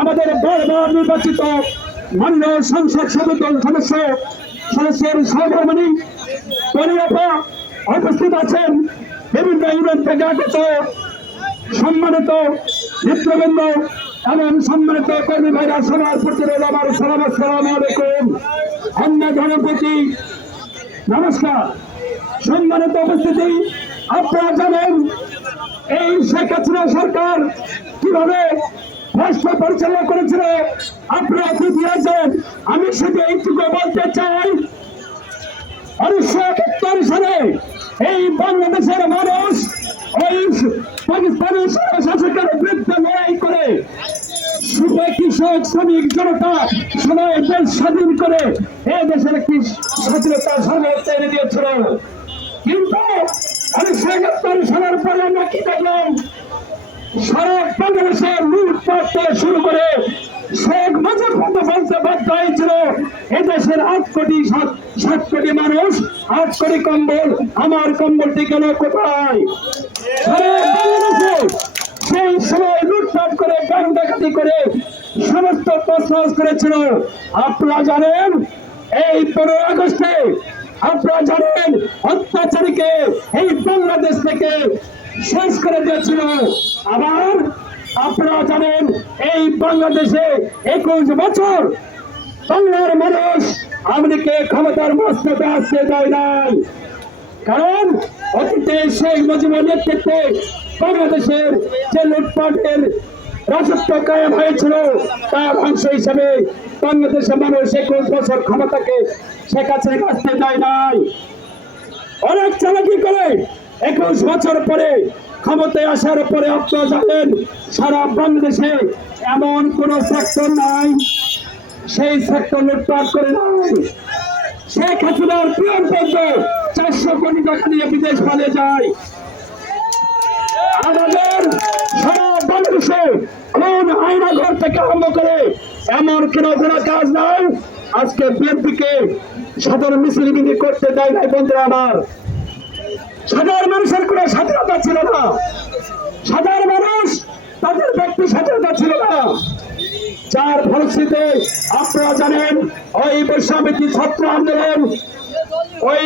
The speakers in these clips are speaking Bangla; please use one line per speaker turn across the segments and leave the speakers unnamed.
আমাদের বারবার নির্বাচিত মাননীয় সংসদ সদস্য সদস্য, সদস্যের সহকর্মী পরিরপা উপস্থিত আছেন। বিভিন্ন ইউনিয়ন থেকে আগত সম্মানিত নেতৃবৃন্দ এবং সম্মানিত কর্মী ভাইরা, সবার প্রতি আমার সালাম, আসসালাম আলাইকুম। অন্য জনপ্রতি, নমস্কার। সম্মানিত উপস্থিতি, আপনারা জানেন, এই শেখ হাসিনা সরকার কীভাবে রাষ্ট্র পরিচালনা করেছিল? আপনারা দিয়েছেন আমি শুধু এইটুকু বলতে চাই। উনিশশো একাত্তর সালে এই বাংলাদেশের মানুষ ওই পাকিস্তানি শাসকের বিরুদ্ধে লড়াই করে। শুধু কৃষক শ্রমিক জনতা সবাই দেশ স্বাধীন করে এই দেশের একটি স্বাধীনতা সার্বত্র এনে দিয়েছিল। কিন্তু উনিশশো একাত্তর সালের পরে আমরা কি দেখলাম? সারা বাংলাদেশে শুরু করে শেখ মুজিব বলতে বাধ্য হয়েছিল। এদেশের আট কোটি সাত কোটি মানুষ, আট কোটি কম্বল, আমার কম্বলটি গেল কোথায়? সেই সময় লুটপাট করে ব্যাংক ডাকাতি করে সমস্ত তসনস করেছিল। আপনারা জানেন, এই পনেরো আগস্টে আপনারা জানেন অত্যাচারীকে এই বাংলাদেশ থেকে শেষ করে দিয়েছিল। আবার আপনারা জানেন, এই বাংলাদেশে একুশ বছর বাংলার মানুষ আমেরিকে ক্ষমতার মস্তকে আসতে দেয় নাই। কারণ অতীতে শেখ মুজিবের নেতৃত্বে বাংলাদেশের যে লুটপাটের রাজত্ব কায়েম হয়েছিল, তার অংশ হিসেবে বাংলাদেশের মানুষ একুশ বছর ক্ষমতাকে শেখ হাসিনা আসতে দেয় নাই। অনেক চালাকি করে একুশ বছর পরে ক্ষমতায় আসার পরে আপনারা জানেন, সারা বাংলাদেশে এমন কোন সেক্টর নাই, সেই সেক্টর লুটপাট করে নাই। শেখ হাসিনার প্রিয় চারশো কোটি টাকা নিয়ে বিদেশ যায়। আমাদের সারা বাংলাদেশে কোন আইনা ঘর থেকে আরম্ভ করে এমন কেন কোনো কাজ নাই। আজকে বিএনপিকে সাধারণ মিছিল করতে দেয় নাই বন্ধুরা আমার। সাধারণ মানুষের কোনো স্বাধীনতা ছিল না। সাধারণ মানুষ তাদের ব্যক্তি স্বাধীনতা ছিল না। যার ফলশ্রুতিতে আপনারা জানেন, ওই বৈষম্যী ছাত্র আন্দোলন, ওই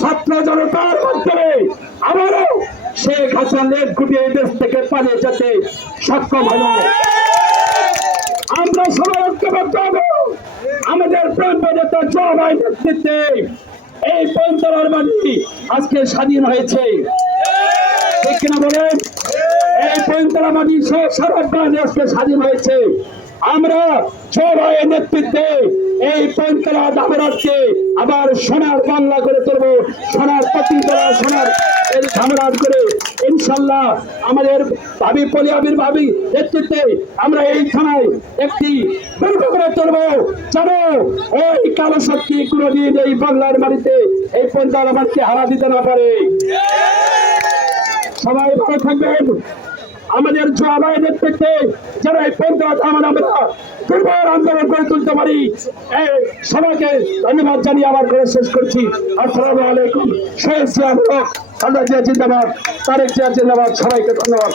ছাত্র জনতার মাধ্যমে আবারও শেখ হাসান লেট গুটিয়ে দেশ থেকে পালিয়ে যেতে সক্ষম হলো। আমরা সবাই ঐক্যবদ্ধ হব। আমাদের প্রেম নেতা জবাই নেতৃত্বে এই পঞ্চলার মাটি আজকে স্বাধীন হয়েছে। ঠিক কিনা বলেন? এই পঞ্চলা মাটি সারা আজকে স্বাধীন হয়েছে। আমরা সবাই নেতৃত্বে এই পঞ্চলা দামরাজকে আবার সোনার বাংলা করে তুলব, সোনার দেওয়া সোনার ধামরাজ করে ইনশাল্লাহ আমাদের ভাবি পলিয়াবির ভাবি নেতৃত্বে আমরা এই থানায় একটি করে চলবো চলো ওই কালো শক্তি কোনোদিন এই বাংলার বাড়িতে এই পঞ্চায়েত আমাকে হারা দিতে না পারে। সবাই ভালো থাকবেন। আমাদের জবাই নেতৃত্বে যারা এই পঞ্চায়েত আমার আমরা দুর্বার আন্দোলন করে তুলতে পারি, এই সবাইকে ধন্যবাদ জানিয়ে আবার করে শেষ করছি। আসসালামু আলাইকুম। শহীদ জিয়া হক আল্লাহ জিয়া জিন্দাবাদ, তারেক জিয়া জিন্দাবাদ, সবাইকে ধন্যবাদ।